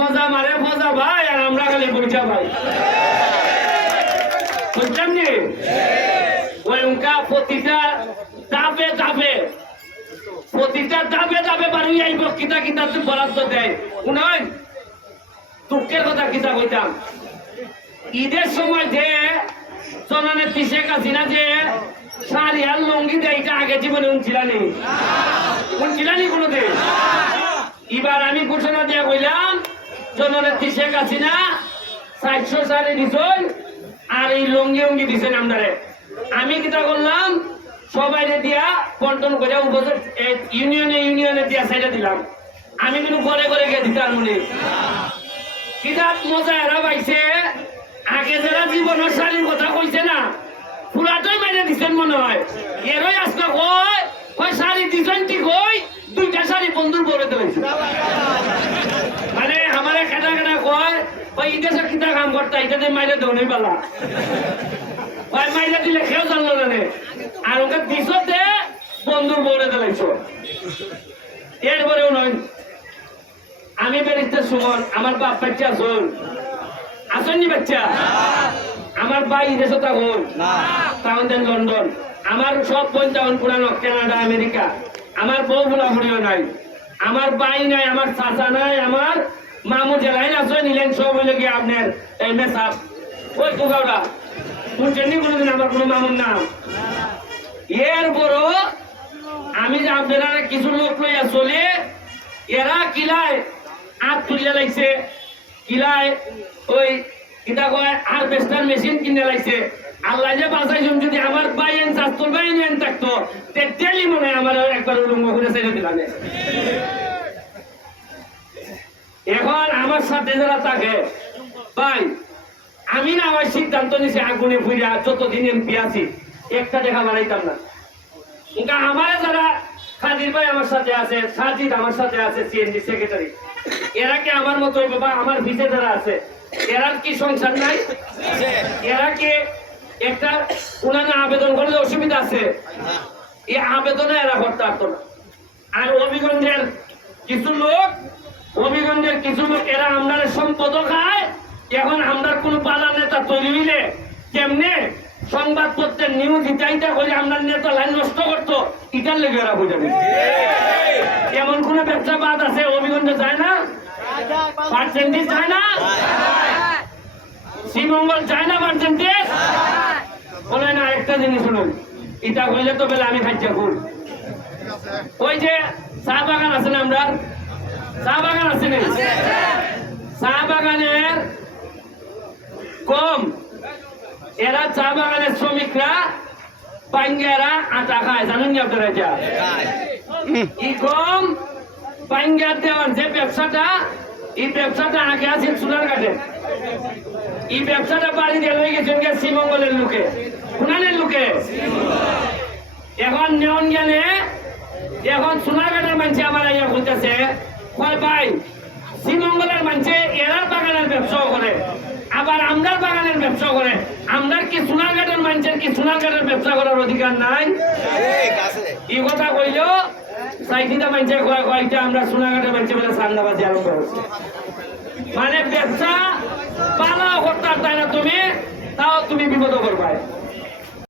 মজা মারে মজা ভাই আর আমরা খালি বইটা ভাই বুঝছেন নি ওই উনকা প্রতিটা দাবে দাবে বাড়ি আইব কিতা কিতা বরাদ্দ দেয় উনাই দুঃখের কথা কিতা কইতাম ঈদের সময় যে জননেত্রী শেখ হাসিনা যে শাড়ি আর লঙ্গি দেয় এটা আগে জীবনে উনছিলানি কোনোদিন এবার আমি ঘোষণা দিয়ে কইলাম জননেত্রী শেখ হাসিনা 400 শাড়ি দিছেন আর এই লঙ্গি অঙ্গি দিছেন আপনারে আমি কিতা করলাম সবাই দিয়া বন্টন করে ইউনিয়নে দিয়া সাইডে দিলাম আমি কিন্তু ঘরে ঘরে গিয়ে দিতাম মনে কিতাব মজা এরা পাইছে আগে যারা জীবনের শাড়ির কথা কইছে না পুরাটাই মাইনে দিচ্ছেন মনে হয় এরই আজকে কয় শাড়ি দিচ্ছেন ঠিক হই 2টা শাড়ি বন্ধুর বলে দিয়েছে মানে আমার কেটা কেটা কয় ওই ইতিহাসের কিতা কাম করতে এটাতে মাইনে দৌড়ে পালা ওই মাইনে দিলে কেউ জানলো না আর ওকে দিশতে বন্ধুর বলে দিলাইছ এরপরেও নয় আমি বেরিতে সুমন আমার বাপ বাচ্চা আসেননি বাচ্চা আমার ভাই দেশ তখন তাহলে লন্ডন আমার সব বোন তখন পুরানো কানাডা আমেরিকা আমার বউ বুড়াবুড়িও নাই আমার ভাই নাই আমার চাচা নাই আমার মামু জেলায় আছে নিলেন সব হইলে গিয়ে আপনার এই মেসাপ ওই দুগাওড়া বুঝছেন কোনোদিন আমার কোনো মামুর নাম এর বড় আমি যে আপনারা কিছু লোক লইয়া চলে এরা কিলায় হাত তুলিয়া লাগছে কিলায় ওই কিতা কয় হারভেস্টার মেশিন কিনে লাগছে আল্লাহ যে বাঁচাইছেন যদি আমার বাইন চাস্তর বাইন থাকতো তেলি মনে হয় আমার একবার উলঙ্গ করে ছেড়ে দিলাম এখন আমার সাথে যারা থাকে ভাই আমি না ওই সিদ্ধান্ত নিছি আগুনে ফুইরা যতদিন এমপি আছি একটা দেখা বানাইতাম না কিন্তু আমার যারা খাদির ভাই আমার সাথে আছে সাজিদ আমার সাথে আছে সিএনজি সেক্রেটারি এরা কি আমার মতো বাবা আমার ভিসে যারা আছে এরা কি সংসার নাই এরা কি একটা উনানে আবেদন করলে অসুবিধা আছে এই আবেদনে এরা করতে পারতো না আর অভিগঞ্জের কিছু লোক এরা আমরা সম্পদ খায় এখন আমরা কোন বালা নেতা তৈরি হইলে কেমনে সংবাদপত্রের নিউজ ইটাইটা করে আমরা নেতা লাইন নষ্ট করতো ইটার লেগে এরা বুঝাবে এমন কোন ব্যবসা বাদ আছে অভিগঞ্জে যায় না পার্সেন্টেজ যায় না শ্রীমঙ্গল যায় না পার্সেন্টেজ বলে না একটা জিনিস শুনুন ইটা হইলে তো বেলা আমি খাইছি ফুল ওই যে চা বাগান আছে না আমরা চা বাগান আছে না চা বাগানের কম এরা চা বাগানের শ্রমিকরা পাঙ্গেরা আটা খায় জানেন আপনারা এটা এই কম পাঙ্গার দেওয়ার যে ব্যবসাটা এই ব্যবসাটা আগে আছে সোনারঘাটে এই ব্যবসাটা বাড়ি দিয়ে লয়ে গেছেন শ্রীমঙ্গলের লোকে উনানের লোকে এখন নেওয়ান গেলে এখন সোনারঘাটের মানুষ আমার ইয়া বলতেছে কয় ভাই শ্রীমঙ্গলের মানুষে এরার বাগানের ব্যবসাও করে আবার আমদার বাগানের ব্যবসা করে আমদার কি সোনারঘাটের মানুষের কি সোনারঘাটের ব্যবসা করার অধিকার নাই এই কথা কইল সাইকিটা মানুষের কয়েকটা আমরা সোনারঘাটের মানুষের বলে সান্দাবাজি আরম্ভ করছি মানে ব্যবসা পালাও করতে তাই না তুমি তাও তুমি বিপদ করবাই